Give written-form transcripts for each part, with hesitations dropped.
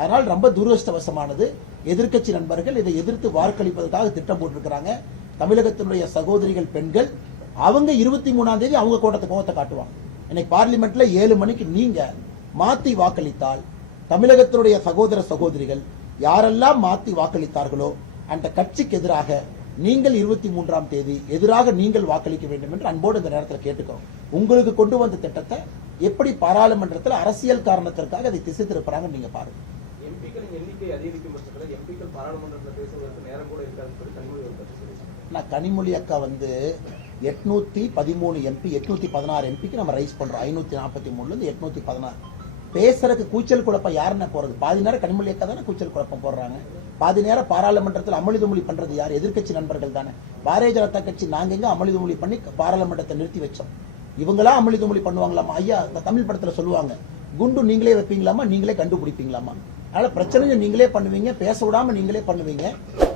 அதனால் ரொம்ப துரதிருஷ்டவசமானது. எதிர்க்கட்சி நண்பர்கள் இதை எதிர்த்து வாக்களிப்பதற்காக திட்டம் போட்டிருக்கிறாங்க. தமிழகத்தினுடைய சகோதரிகள் பெண்கள் அவங்க 23ஆம் தேதி அவங்க கோபத்தை காட்டுவாங்க. இன்னைக்கு பார்லிமெண்ட்ல 7 மணிக்கு நீங்க மாத்தி வாக்களித்தால் தமிழகத்தினுடைய சகோதர சகோதரிகள் யாரெல்லாம் மாத்தி வாக்களித்தார்களோ அந்த கட்சிக்கு எதிராக நீங்கள் 23ஆம் தேதி எதிராக நீங்கள் வாக்களிக்க வேண்டும் என்று அன்போடு இந்த நேரத்தில் கேட்டுக்கிறோம். உங்களுக்கு கொண்டு வந்த திட்டத்தை எப்படி பாராளுமன்றத்தில் அரசியல் காரணத்திற்காக அதை திசை திருப்புறாங்க நீங்க பாருங்க. கனிமொழி அக்கா 813 எம்பி 816 எம்பிக்கு நம்ம ரைஸ் பண்றோம். 543 இருந்து 816 பேசுறதுக்கு கூச்சல் குழப்பம் யாருன்னு போறது? பாதி நேரம் கனிமொழி அக்கா தானே கூச்சல் குழப்பம் போடுறாங்க. பாதி நேரம் பாராளுமன்றத்தில் அமளிதுமொழி பண்றது யார்? எதிர்க்கட்சி நண்பர்கள் தானே. பாரதிய ஜனதா கட்சி நாங்க எங்க அமளிதுமொழி பண்ணி பாராளுமன்றத்தை நிறுத்தி வச்சோம்? இவங்களா அமளிதுமொழி பண்ணுவாங்களாமா? ஐயா தமிழ் படத்துல சொல்லுவாங்க, குண்டு நீங்களே வைப்பீங்களாமா, நீங்களே கண்டுபிடிப்பீங்களாமா. அதனால பிரச்சனையை நீங்களே பண்ணுவீங்க, பேச விடாம நீங்களே பண்ணுவீங்க.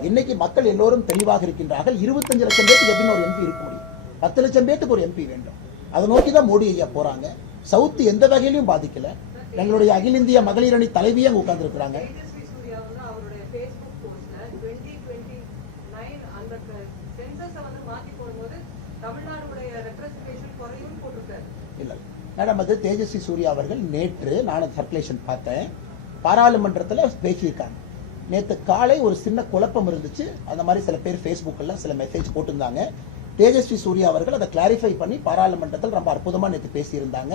இன்னைக்கு மக்கள் எல்லோரும் தெளிவாக இருக்கின்றார்கள். 25 லட்சம் பேருக்கு எப்படின்னு ஒரு எம்பி இருக்க முடியும்? 10 லட்சம் பேருக்கு ஒரு எம்பி வேண்டும். அதை நோக்கிதான் மோடி ஐயா போறாங்க. சவுத் எந்த வகையிலும் பாதிக்கல. எங்களுடைய அகில இந்திய மகளிர் அணி தலைவியே அங்க உட்கார்ந்து இருக்கிறாங்க. இல்ல மேடம், அது தேஜஸ்வி சூர்யா அவர்கள் நேற்று நான் சர்க்குலேஷன் பார்த்தேன், பாராளுமன்றத்தில் பேசியிருக்காங்க. நேற்று காலை ஒரு சின்ன குழப்பம் இருந்துச்சு. அந்த மாதிரி சில பேர் பேஸ்புக்கில் சில மெசேஜ் போட்டிருந்தாங்க. தேஜஸ்வி சூர்யா அவர்கள் அதை கிளாரிஃபை பண்ணி பாராளுமன்றத்தில் ரொம்ப அற்புதமா நேற்று பேசியிருந்தாங்க.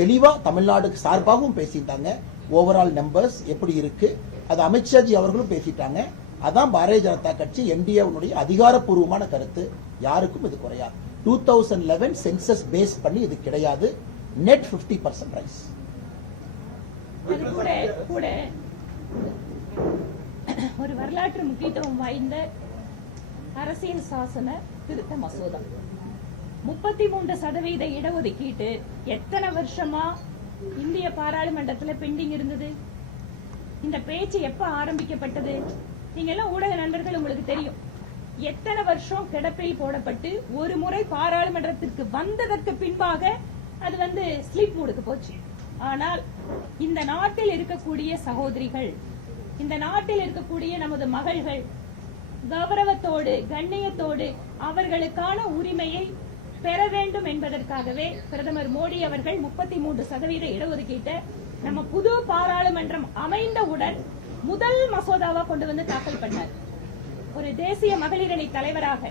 தெளிவா தமிழ்நாடுக்கு சார்பாகவும் பேசியிருந்தாங்க. ஓவரால் நம்பர்ஸ் எப்படி இருக்கு அது அமித்ஷாஜி அவர்களும் பேசிட்டாங்க. அதான் பாரதிய ஜனதா கட்சி என்டிஏவுடைய அதிகாரப்பூர்வமான கருத்து. யாருக்கும் இது குறையாது. 2011 சென்சஸ் பேஸ் பண்ணி இது கிடையாது. Net 50% rice. கூட ஒரு வரலாற்று முக்கியத்துவம் வாய்ந்த அரசியல் சாசன திருத்த மசோதா 33% இடஒதுக்கீட்டு எத்தனை வருஷமா இந்திய பாராளுமன்றத்தில் பெண்டிங் இருந்தது? இந்த பேச்சு எப்ப ஆரம்பிக்கப்பட்டது? நீங்க எல்லாம் ஊடக நண்பர்கள், உங்களுக்கு தெரியும் எத்தனை வருஷம் கிடப்பில் போடப்பட்டு ஒரு முறை பாராளுமன்றத்திற்கு வந்ததற்கு பின்பாக அது ஸ்லீப் மூடுக்கு போச்சு. ஆனால் இந்த நாட்டில் இருக்கக்கூடிய சகோதரிகள், இந்த நாட்டில் இருக்கக்கூடிய நமது மகள்கள் கௌரவத்தோடு கண்ணியத்தோடு அவர்களுக்கான உரிமையை பெற வேண்டும் என்பதற்காகவே பிரதமர் மோடி அவர்கள் 33% இடஒதுக்கீட்டை நம்ம புது பாராளுமன்றம் அமைந்தவுடன் முதல் மசோதாவா கொண்டு வந்து தாக்கல் பண்ணார். ஒரு தேசிய மகளிர் அணி தலைவராக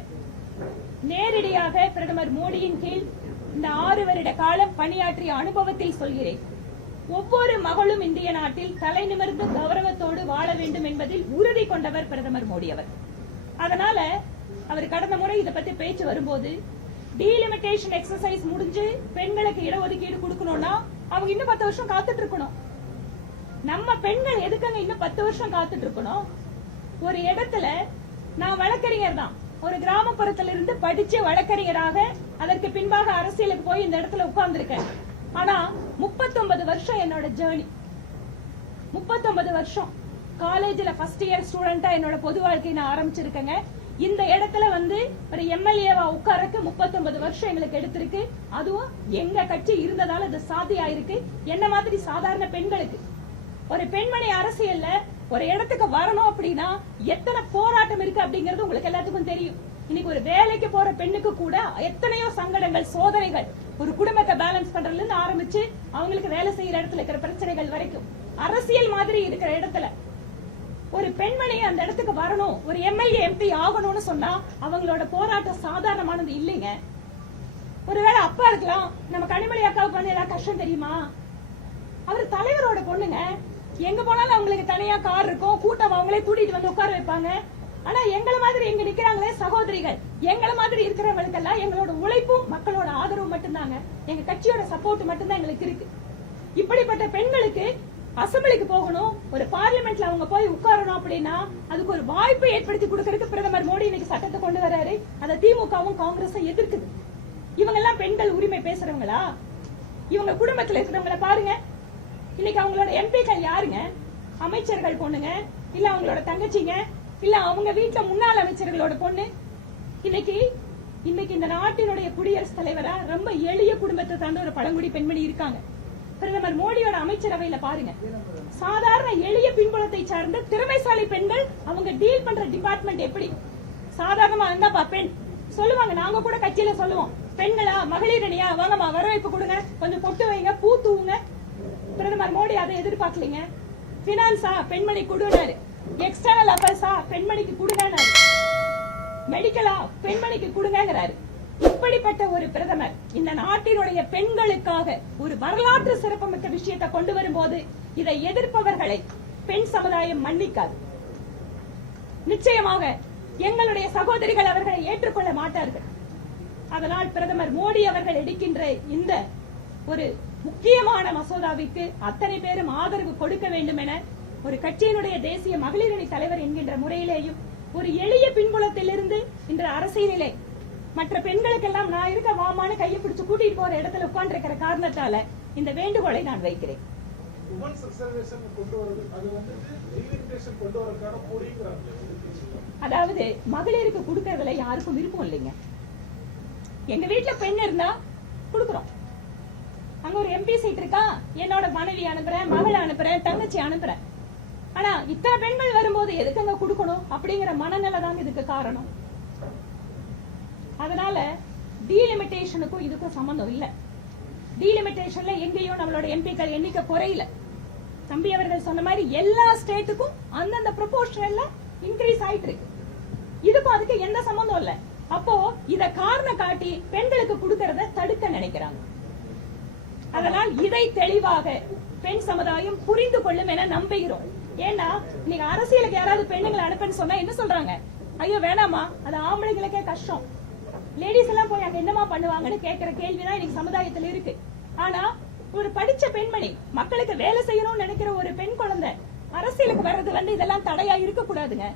நேரடியாக பிரதமர் மோடியின் கீழ் இந்த 6 வருட காலம் பணியாற்றிய அனுபவத்தில் சொல்கிறேன், ஒவ்வொரு மகளும் இந்திய நாட்டில் தலை நிமிர்ந்து கௌரவத்தோடு வாழ வேண்டும் என்பதில் உறுதி கொண்டவர் பிரதமர் மோடி அவர். அதனால அவர் கடந்த முறை இதை பத்தி பேச்சு வரும்போது டீலிமிட்டேஷன் எக்ஸசைஸ் முடிஞ்சு பெண்களுக்கு இடஒதுக்கீடு கொடுக்கணும்னா அவங்க இன்னும் 10 வருஷம் காத்துட்டு இருக்கணும். நம்ம பெண்கள் எதுக்குங்க இன்னும் 10 வருஷம் காத்துட்டு இருக்கணும்? ஒரு இடத்துல நான் வழக்கறிஞர் தான், ஒரு கிராமப்புறத்திலிருந்து படிச்சு வழக்கறிஞராக அதற்கு பின்பாக அரசியலுக்கு போய் இந்த இடத்துல உட்கார்ந்துருக்கேன். ஆனா 39 வருஷம் என்னோட ஜேர்னி. 39 வருஷம் காலேஜ்ல ஃபர்ஸ்ட் இயர் ஸ்டூடெண்டா என்னோட பொது வாழ்க்கை நான் ஆரம்பிச்சிருக்கேங்க. இந்த இடத்துல ஒரு எம்எல்ஏவா உட்காரக்கு 39 வருஷம் எங்களுக்கு எடுத்திருக்கு. அதுவும் எங்க கட்சி இருந்ததால இது சாத்தியாயிருக்கு. என்ன மாதிரி சாதாரண பெண்களுக்கு ஒரு பெண்மணி அரசியல்ல ஒரு இடத்துக்கு வரணும் அப்படின்னா எத்தனை போராட்டம் இருக்கு அப்படிங்கறது உங்களுக்கு எல்லாத்துக்கும் தெரியும். இன்னைக்கு ஒரு வேலைக்கு போற பெண்ணுக்கு கூட எத்தனையோ சங்கடங்கள், சோதனைகள், ஒரு குடும்பத்தை பேலன்ஸ் பண்றதுல இருந்து ஆரம்பிச்சு அவங்களுக்கு வேலை செய்யற இடத்துல இருக்கிற பிரச்சனைகள் வரைக்கும் அரசியல் மாதிரி இருக்கிற இடத்துல ஒரு பெண்மணி அந்த இடத்துக்கு வரணும், ஒரு எம்எல்ஏ எம்பி ஆகணும்னு சொன்னா அவங்களோட போராட்டம் சாதாரணமானது இல்லைங்க. ஒருவேளை அப்பா இருக்கலாம், நம்ம கனிமொழி அக்காவுக்கு ஏதாவது கஷ்டம் தெரியுமா? அவர் தலைவரோட பொண்ணுங்க, எங்க போனாலும் அவங்களுக்கு தனியா கார் இருக்கும், கூட்டம் அவங்களே கூட்டிட்டு வந்து உட்கார வைப்பாங்க. ஆனா எங்களை மாதிரி எங்க நிக்கிறாங்களே சகோதரிகள், எங்களை மாதிரி இருக்கிறவங்களுக்கு எல்லாம் எங்களோட உழைப்பும் மக்களோட ஆதரவு மட்டும்தாங்க, எங்க கட்சியோட சப்போர்ட் மட்டும்தான் எங்களுக்கு இருக்கு. இப்படிப்பட்ட பெண்களுக்கு அசம்பிளிக்கு போகணும், ஒரு பார்லிமெண்ட்ல அவங்க போய் உட்காரணும் அப்படின்னா அதுக்கு ஒரு வாய்ப்பை ஏற்படுத்தி கொடுக்கறதுக்கு பிரதமர் மோடி இன்னைக்கு சட்டத்தை கொண்டு வராரு. அதை திமுகவும் காங்கிரஸும் எதிர்க்குது. இவங்க எல்லாம் பெண்கள் உரிமை பேசுறவங்களா? இவங்க குடும்பத்துல இருக்கிறவங்கள பாருங்க. இன்னைக்கு அவங்களோட எம்பிக்கள் யாருங்க? அமைச்சர்கள் பொண்ணுங்க, இல்ல அவங்களோட தங்கச்சிங்க, இல்ல அவங்க வீட்டுல முன்னாள் அமைச்சர்களோட பொண்ணு. இன்னைக்கு இந்த நாட்டினுடைய குடியரசுத் தலைவரா ரொம்ப எளிய குடும்பத்தை தாண்ட ஒரு பழங்குடி பெண்மணி இருக்காங்க. பிரதமர் மோடியோட அமைச்சரவையில பாருங்க, சாதாரண எளிய பின்புல குலத்தை சார்ந்த திறமைசாலி பெண்கள் அவங்க டீல் பண்ற டிபார்ட்மெண்ட் எப்படி சாதாரணமா இருந்தா பெண் சொல்லுவாங்க. நாங்க கூட கட்சியில சொல்லுவோம், பெண்களா மகளிர் அணியா வாங்கம்மா வரவேற்பு கொடுங்க, கொஞ்சம் பொட்டு வைங்க, பூ தூவுங்க. பிரதமர் மோடி அதை எதிர்பார்க்கலீங்க. பினான்ஸா பெண்மணி கொடுனாரு, எக்ஸ்டர்னல் அஃபேர்ஸா பெண்மணிக்கு கொடுங்கனாரு, மெடிக்கலா பெண்மணிக்கு கொடுங்கறாரு. இப்படிப்பட்ட ஒரு பிரதமர் இந்த நாட்டினுடைய பெண்களுக்காக ஒரு வரலாற்று சிறப்புமிக்க விஷயத்தை கொண்டு வரும்போது இதை எதிர்ப்பவர்களை பெண் சமுதாயம் மன்னிக்காது. நிச்சயமாக எங்களுடைய சகோதரிகள் அவர்களை ஏற்றுக்கொள்ள மாட்டார்கள். அதனால் பிரதமர் மோடி அவர்கள் எடுக்கின்ற இந்த ஒரு முக்கியமான மசோதாவிற்கு அத்தனை பேரும் ஆதரவு கொடுக்க வேண்டும் என ஒரு கட்சியினுடைய தேசிய மகளிர் அணி தலைவர் என்கின்ற முறையிலேயும் ஒரு எளிய பின்புலத்திலிருந்து இன்று அரசியலிலே மற்ற பெண்களுக்கெல்லாம் நான் இருக்க வாமான்னு கையை பிடிச்சு கூட்டிட்டு போற இடத்துல உட்கார்ந்து இருக்கிற காரணத்தால இந்த வேண்டுகோளை நான் வைக்கிறேன். அதாவது மகளிருக்கு கொடுக்கறதுல யாருக்கும் விருப்பம் இல்லைங்க. எங்க வீட்டுல பெண் இருந்தா கொடுக்கறோம். அங்க ஒரு எம்பி சீட் இருக்கா, என்னோட மனைவி அனுப்புறேன், மகளை அனுப்புறேன், தங்கச்சி அனுப்புறேன். ஆனா இத்தனை பெண்கள் வரும்போது எதுக்குங்க கொடுக்கணும் அப்படிங்கிற மனநிலை தான் இதுக்கு காரணம். அதனால டீலிமிட்டேஷனுக்கும் இதுக்கும் சம்பந்தம் இல்ல. டீலிமிட்டேஷன்ல எங்கேயும் நம்மளோட எம்பிக்கள் எண்ணிக்கை குறையில. தம்பி அவர்கள் சொன்ன மாதிரி எல்லா ஸ்டேட்டுக்கும் அந்தந்த ப்ரொபோர்ஷனல்ல இன்க்ரீஸ் ஆயிட்டு இருக்கு. இதுக்கும் அதுக்கு எந்த சம்பந்தம் இல்ல. அப்போ இத காரணம் காட்டி பெண்களுக்கு கொடுக்கறத தடுக்க நினைக்கிறாங்க. அதனால் இதை தெளிவாக பெண் சமுதாயம் புரிந்து கொள்ளும் என நம்புகிறோம். ஏன்னா நீங்க அரசியலுக்கு யாராவது பெண்ணுங்களை அனுப்புன்னு சொன்னா என்ன சொல்றாங்க, ஐயோ வேணாமா அது ஆம்பளைங்களுக்கே கஷ்டம், லேடிஸ் எல்லாம் போய் அங்க என்னமா பண்ணுவாங்கன்னு கேட்கிற கேள்விதான் இன்னைக்கு சமுதாயத்தில் இருக்கு. ஆனா ஒரு படிச்ச பெண்மணி மக்களுக்கு வேலை செய்யணும்னு நினைக்கிற ஒரு பெண் குழந்தை அரசியலுக்கு வர்றது இதெல்லாம் தடையா இருக்க கூடாதுங்க.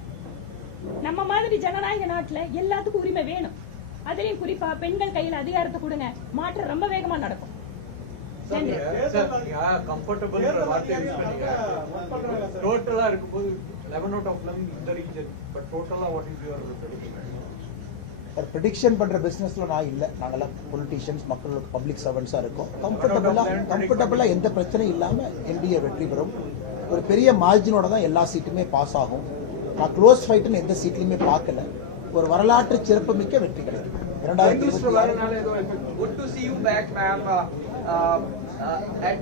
நம்ம மாதிரி ஜனநாயக நாட்டுல எல்லாத்துக்கும் உரிமை வேணும். அதுலயும் குறிப்பா பெண்கள் கையில அதிகாரத்தை கொடுங்க, மாற்றம் ரொம்ப வேகமா நடக்கும். டோட்டலா இருக்கும்போது 11 out of 11 இந்த ரீஜன், பட் டோட்டலா வாட் இஸ் யுவர் prediction? ஒரு ப்ரெடிக்ஷன் பண்ற பிசினஸ்ல நான் இல்ல. நாங்கெல்லாம் பொலிட்டீஷியன்ஸ், மக்களுக்கு பப்ளிக் சர்வன்ஸா இருக்கோம். கம்ஃபர்டபுளா எந்த பிரச்சனையும் இல்லாம என்டிஏ வெற்றி பெறும். ஒரு பெரிய மார்ஜினோட தான் எல்லா சீட்டுமே பாஸ் ஆகும். நான் க்ளோஸ் ஃபைட்னு எந்த சீட்லயுமே பார்க்கல. ஒரு வரலாற்று சிறப்பு மிக்க வெற்றி கிடைக்கும். 2026 Good to see you back, ma'am.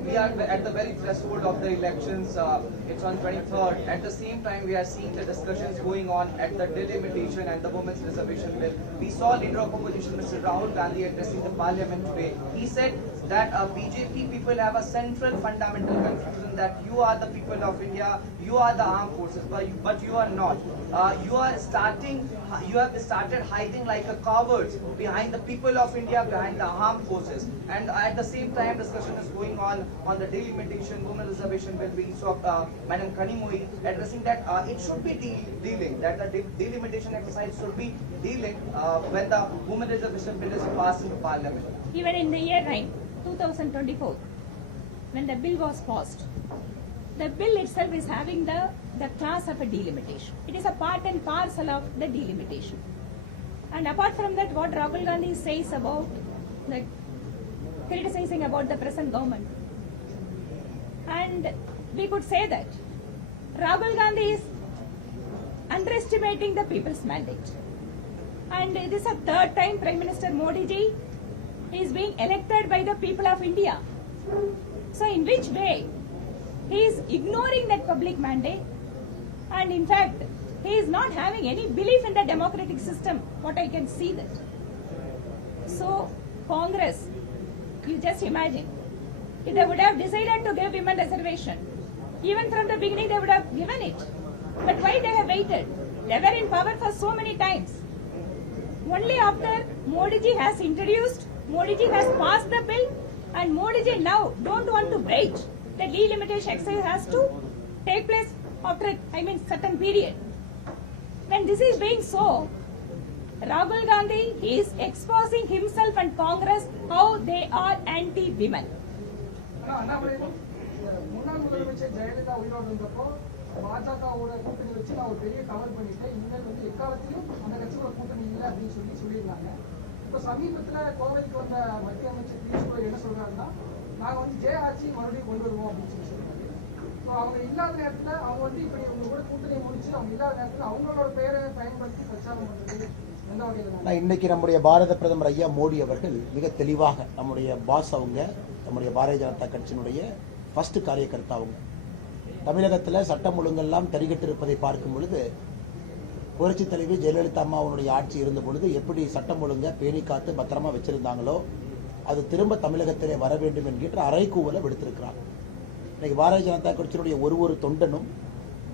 We are at the very threshold of the elections. It's on 23rd. At the same time, we are seeing the discussions going on at the delimitation and the women's reservation bill. We saw Leader of Opposition Mr. Rahul Gandhi addressing the parliament today. He said that BJP people have a central fundamental confusion that you are the people of India, you are the armed forces, but you are not. You have started hiding like a cowards behind the people of India, behind the armed forces. And at the same time, discussion is going on the delimitation, women reservation bill. We saw Madam Kanimoi addressing that it should be dealing, that the delimitation exercise should be dealing when the women reservation bill is passed into parliament. Even in the year 2024, when the bill was passed, the bill itself is having the class of a delimitation. It is a part and parcel of the delimitation. And apart from that, what Rahul Gandhi says about criticizing about the present government, and we could say that Rahul Gandhi is underestimating the people's mandate. And it is a third time Prime Minister Modi ji is being elected by the people of India. So in which way he is ignoring that public mandate, and in fact he is not having any belief in the democratic system, what I can see that. So Congress, you just imagine, if they would have decided to give women reservation, even from the beginning they would have given it. But why they have waited? They were in power for so many times. Only after Modi ji has introduced, Modi ji has passed the bill, and Modi ji now don't want to wait. The delimitation exercise has to take place after certain period. When this is being so, Rahul Gandhi is exposing himself and Congress how they are anti-women. முன்னாள் முதலமைச்சர் ஜெயலலிதா உயிரோடு இருந்தப்போ பாஜகவோட கூட்டணி வச்சு நான் ஒரு பெரிய கவர் பண்ணிட்டேன், இனிமேல் எக்காலத்திலும் அந்த கட்சியோட கூட்டணி இல்லை அப்படின்னு சொல்லியிருந்தாங்க. இப்போ சமீபத்துல கோவைக்கு வந்த மத்திய அமைச்சர் பியூஷ் கோயல் என்ன சொல்றாருன்னா, நாங்க ஜெய ஆட்சி மறுபடியும் கொண்டு வருவோம் அப்படின்னு சொல்லியிருக்காரு. ஸோ அவங்க இல்லாத நேரத்துல அவங்க வந்து இப்படி உங்க கூட கூட்டணி முடிச்சு அவங்க இல்லாத நேரத்துல அவங்களோட பேரை பயன்படுத்தி பிரச்சாரம் பண்றது எந்த வகையில நான் இன்னைக்கு நம்முடைய பாரத பிரதமர் ஐயா மோடி அவர்கள் மிக தெளிவாக நம்முடைய பாஸ் அவங்க நம்முடைய பாரதிய ஜனதா கட்சியினுடைய ஃபர்ஸ்ட் காரியகர்த்தா அவங்க தமிழகத்தில் சட்டம் ஒழுங்கெல்லாம் தறிகட்டு இருப்பதை பார்க்கும் பொழுது புரட்சி தலைவி ஜெயலலிதா அம்மாவுடைய ஆட்சி இருந்த பொழுது எப்படி சட்டம் ஒழுங்க பேணி காத்து பத்திரமா வச்சிருந்தாங்களோ அது திரும்ப தமிழகத்திலே வர வேண்டும் என்கின்ற அறைகூவலை விடுத்திருக்கிறார். இன்னைக்கு பாரதிய ஜனதா கட்சியினுடைய ஒரு தொண்டனும்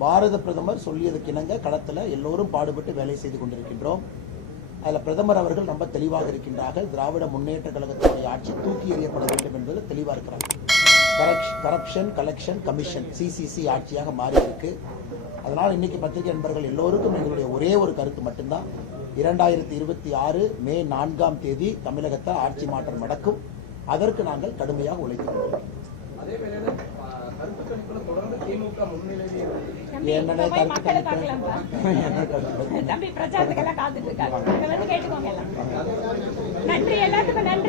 பாரத பிரதமர் சொல்லியதுக்கு இணங்க களத்தில் எல்லோரும் பாடுபட்டு வேலை செய்து கொண்டிருக்கின்றோம். அதில் பிரதமர் அவர்கள் ரொம்ப தெளிவாக இருக்கின்றார்கள். திராவிட முன்னேற்ற கழகத்தினுடைய ஆட்சி தூக்கி எறியப்பட வேண்டும் என்பதில் தெளிவாக இருக்கிறார். கரப்ஷன் கலெக்ஷன் கமிஷன் சிசிசி ஆட்சியாக மாறி இருக்கு. அதனால் இன்னைக்கு பத்திரிகை நண்பர்கள் எல்லோருக்கும் எங்களுடைய ஒரே ஒரு கருத்து மட்டும்தான், 2026 மே 4ஆம் தேதி தமிழகத்தில் ஆட்சி மாற்றம் நடக்கும். அதற்கு நாங்கள் கடுமையாக உழைத்துக் கொண்டிருக்கிறோம். அதே வேளையில கருத்து கணிப்புல தொடர்ந்து திமுக முன்னிலையிலே தம்பி, என்னடா இப்ப போய் கருத்து மக்களை கணிப்பு? பார்க்கலாம்ப்பா. தம்பி பிரச்சாரத்துக்கெல்லாம் காத்துட்டு இருக்காங்க. அங்க வந்து கேட்டுக்கோங்க எல்லாம். நன்றி, எல்லாத்துக்கும் நன்றி.